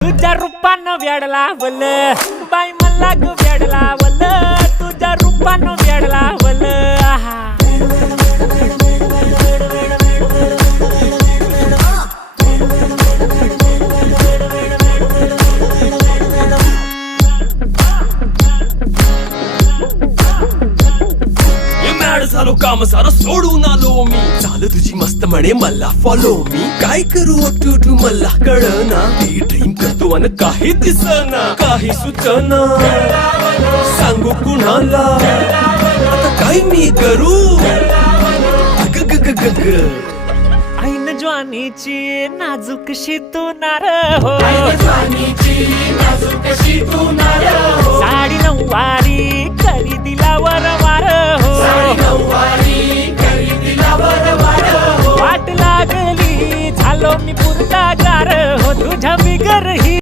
तुझ्या रूपानं वेडला वल बाई मला ग वेडला वल तुझ्या रूपानं वेडला वल झालो काम सारा सोडून आलो मी झालं तुझी मस्त म्हणे मला फॉलो मी काय करू अटू मला कळना ती ड्रीम करतो आणि काही दिसना काही सुचना सांगू कुणाला आता काय मी करू अग ग ग ग ग ऐन ज्वानीची नाजूकशी तू नार हो साडी नऊवारी करी दिला वरवार हो वाट लागली झालो मी पुरता गार हो तुझ्या बिगर ही